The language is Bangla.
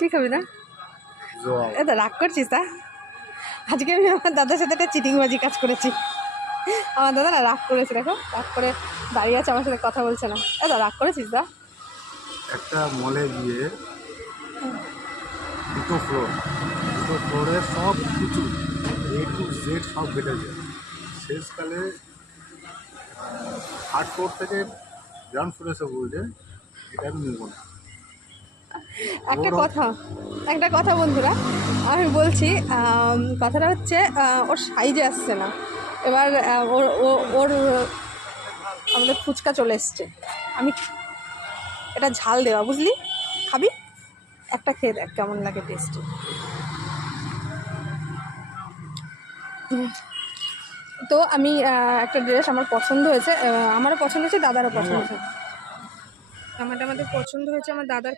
কি খাবি না? এ তো রাগ করছিস তা? আজকে আমি আমার দাদার সাথে একটা চিটিংবাজি কাজ করেছি। আমার দাদা না রাগ করেছে, দেখো রাগ করে দাঁড়িয়ে আছে, আমার সাথে কথা বলছে না। এ তো রাগ করেছিস দা? একটা মলে গিয়ে দুটো ফ্লোরে সব কিছু A to Z সব কেটেছে। শেষকালে থার্ড ফ্লোর থেকে গ্রাউন্ড ফ্লোরে এসে বলছে এটা আমি নেবো না। একটা কথা বন্ধুরা, আমি বলছি, কথাটা হচ্ছে ওর সাইজে আসছে না। এবার ওর আমাদের ফুচকা চলে এসছে। আমি এটা ঝাল দেওয়া, বুঝলি? খাবি? একটা খেয়ে দেখ কেমন লাগে টেস্টি। তো আমি একটা ড্রেস আমার পছন্দ হয়েছে, আমারও পছন্দ হয়েছে, দাদারও পছন্দ হয়েছে। আমাদের পছন্দ হয়েছে, আমার দাদার